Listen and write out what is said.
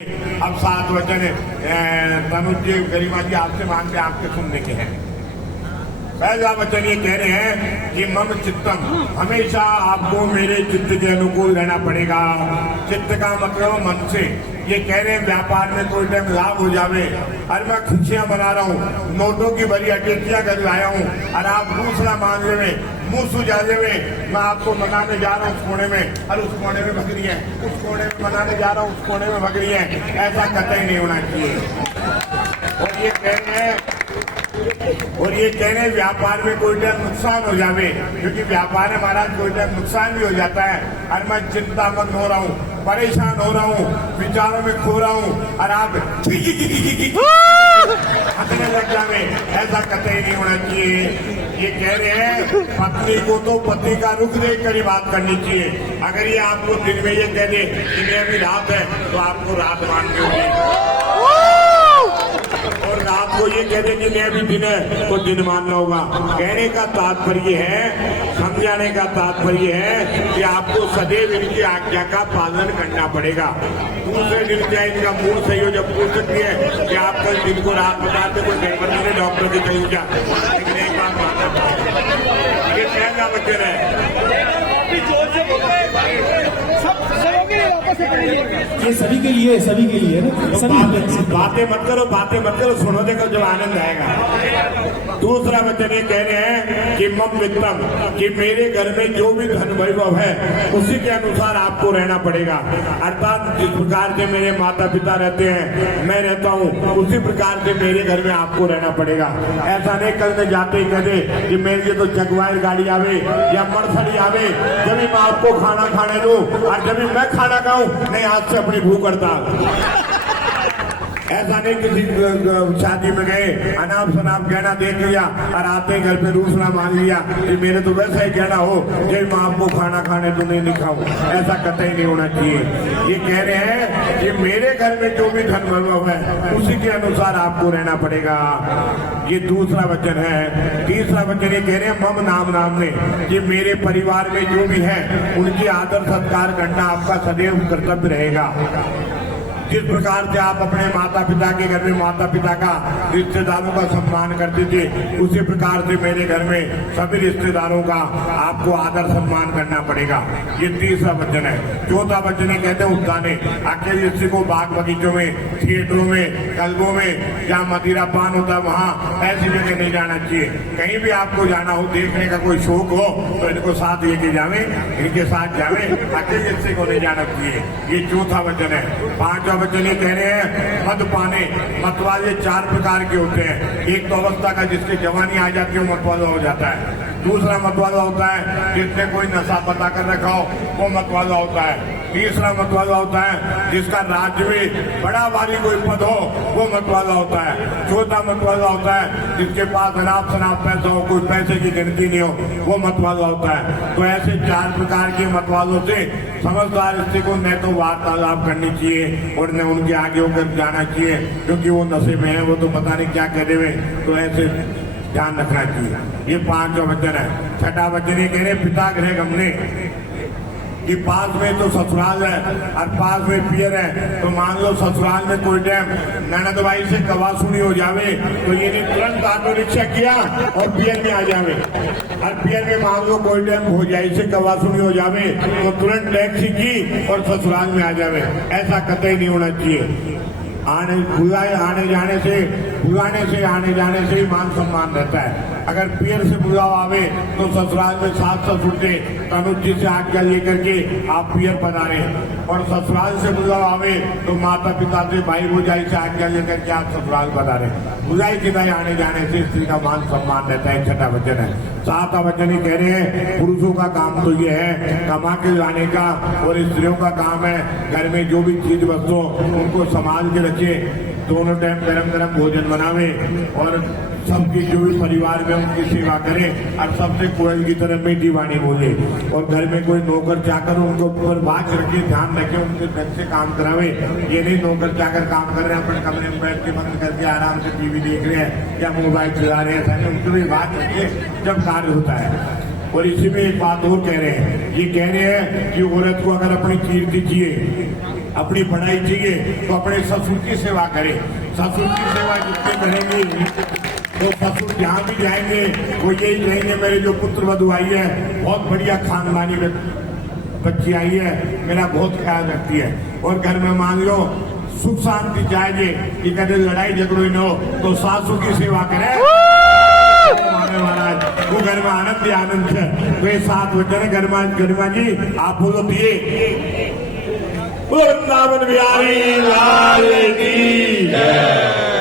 अब 7 वचन तनुज जी गरिमा जी आपसे मांगते आपके सुनने के हैं। पहला वचन ये कह रहे हैं कि मम चित्तम, हमेशा आपको मेरे चित्त के अनुकूल रहना पड़ेगा। चित्त का मतलब मन से। ये कह रहे हैं व्यापार में कोई टाइम लाभ हो जावे, और मैं खुशियां बना रहा हूँ, नोटों की बड़ी अटेचियां कर लाया हूँ, और आप दूसरा मांगने में मुंह सुझाने में मैं आपको मनाने जा रहा हूँ उस कोने में, और उस कोने में बकरी है, उस कोने में मनाने जा रहा हूँ उस कोने में बकरी है। ऐसा कतई नहीं होना चाहिए। और ये कह रहे हैं व्यापार में कोई टाइम नुकसान हो जावे, क्योंकि व्यापार में महाराज कोई टाइम नुकसान भी हो जाता है, और मैं चिंतामग्न हो रहा हूँ, परेशान हो रहा हूँ, विचारों में खो रहा हूँ, और आप हंसने लग जावे। ऐसा कतई नहीं होना चाहिए। ये कह रहे हैं पत्नी को तो पति का रुख देख कर ही बात करनी चाहिए। अगर ये आपको दिन में ये कह दे कि मैं अभी रात है, तो आपको रात माननी होगी, और रात को ये कह दे कि मैं अभी दिन है, तो दिन मानना होगा। कहने का तात्पर्य है, समझाने का तात्पर्य है कि आपको सदैव इनकी आज्ञा का पालन करना पड़ेगा। दूसरे दिन क्या इनका मूड सही हो, जब पूछ सकती है कि आप कल दिन को रात बताते, कोई पेपर नहीं डॉक्टर की कहीं क्या, लेकिन एक बात ये कहना वचन है। ये सभी के लिए, सभी के लिए ना, सभी बातें मत करो, सुनो, देखो जब आनंद आएगा। दूसरा वचन ये कह रहे हैं कि मम वित्तम, कि मेरे घर में जो भी धन वैभव है उसी के अनुसार आपको रहना पड़ेगा। अर्थात जिस प्रकार से मेरे माता पिता रहते हैं, मैं रहता हूँ, उसी प्रकार से मेरे घर में आपको रहना पड़ेगा। ऐसा नहीं कल में जाते ही कह दे कि मेरे लिए तो जगवायर गाड़ी आवे या मर्सडी आवे, जब मैं आपको खाना खाने दूं, और जब मैं खाना खाऊं, नहीं आज से अपनी भूख हड़ताल। ऐसा नहीं किसी शादी में गए, अनाप शनाप गहना देख लिया, और आते घर पे दूसरा मान लिया कि मेरे तो वैसा ही गहना हो, जब मैं आपको खाना खाने तो नहीं खाऊं। ऐसा कतई नहीं होना चाहिए। ये कह रहे हैं कि मेरे घर में जो भी धन वैभव है उसी के अनुसार आपको रहना पड़ेगा। ये दूसरा वचन है। तीसरा वचन ये कह रहे हैं मम नाम नाम में, कि मेरे परिवार में जो भी है उनकी आदर सत्कार करना आपका सदैव कर्तव्य रहेगा। जिस प्रकार से आप अपने माता पिता के घर में माता पिता का, रिश्तेदारों का सम्मान करते थे, उसी प्रकार से मेरे घर में सभी रिश्तेदारों का आपको आदर सम्मान करना पड़ेगा। ये तीसरा वचन है। चौथा वचन ये कहते हैं उद्याने, अकेले किसी को बाग बगीचों में, थिएटरों में, क्लबों में, जहाँ मदिरा पान होता है वहाँ ऐसी जगह नहीं जाना चाहिए। कहीं भी आपको जाना हो, देखने का कोई शौक हो, तो इनको साथ लेके जावे, इनके साथ जावे, अकेले किसी को नहीं जाना चाहिए। ये चौथा वचन है। पांचवा वचन ये कह रहे हैं मद पाने, मतवाले 4 प्रकार के होते हैं। एक तो अवस्था का जिसकी जवानी आ जाती है वो मतवाला हो जाता है। दूसरा मतवाला होता है जिसने कोई नशा पता कर रखा हो, वो मतवाला होता है। तीसरा मतवाला होता है जिसका राज्य में बड़ा भारी कोई पद हो, वो मतवाला होता है। चौथा मतवाला होता है जिसके पास अनाप शनाप पैसा हो, कोई पैसे की गिनती नहीं हो, वो मतवाला होता है। तो ऐसे 4 प्रकार के मतवालों से समझदार स्त्री को न तो वार्तालाप करनी चाहिए और न उनके आगे होकर जाना चाहिए, क्योंकि वो नशे में है, वो तो पता नहीं क्या कह देवे। तो ऐसे ध्यान रखना चाहिए। ये 5वां वचन है। छठा वचन ये कह रहे पिता गृह गमने, कि पास में तो ससुराल है और पास में पियर है, तो मान लो ससुराल में कोई टाइम ननद भाई से गवासुनी हो जावे, तो ये नहीं तुरंत ऑटो रिक्शा किया और पियर में आ जावे। और पियर में मान लो कोई टाइम भौजाई से गवासुनी हो जावे, तो तुरंत टैक्सी की और ससुराल में आ जावे। ऐसा कतई नहीं होना चाहिए। बुलाने जाने से ही मान सम्मान रहता है। अगर पियर से बुलाव आवे तो ससुराल में सास ससुर से तनुज जी से आज्ञा लेकर के आप पियर पधारे, और ससुराल से बुलाव आवे तो माता पिता से, भाई भौजाई से आज्ञा लेकर के आप ससुराल पधारे। बुलाई के नहीं आने जाने से स्त्री का मान सम्मान रहता है। छठा वचन है। 7वां वचन ही कह रहे हैं पुरुषों का काम तो ये है कमा के लाने का, और स्त्रियों का काम है घर में जो भी चीज वस्तु उनको संभाल के रखे, दोनों टाइम गरम गरम भोजन बनावे, और सबकी जो भी परिवार में उनकी सेवा करें, और सबसे कोयल की तरह मीठी वाणी बोले, और घर में कोई नौकर चाकर उनको ऊपर बात रखे, ध्यान रखे, उनके ढंग से काम करावे। ये नहीं नौकर चाकर काम कर रहे हैं अपने कमरे में बैठ के बंद करके आराम से टीवी देख रहे हैं या मोबाइल चला रहे हैं, उनको भी बात रखे जब कार्य होता है। और इसी में एक बात और कह रहे हैं, ये कह रहे हैं कि औरत को अगर अपनी कीर्ति चाहिए, अपनी पढ़ाई चाहिए तो अपने ससुर की सेवा करें। ससुर की सेवा जितने करेंगे तो ससुर जहाँ भी जाएंगे वो यही कहेंगे मेरे जो पुत्र वधु आई है बहुत बढ़िया खानदानी में बच्ची आई है, मेरा बहुत ख्याल रखती है। और घर में मान लो सुख शांति चाहिए कि कभी लड़ाई झगड़ो न हो तो सासू की सेवा करें महाराज, वो घर में आनंद ही आनंद है। तो ये 7 वचन गरिमा जी आप बोलो दिए वृंदावन बिहारी लाल की जय।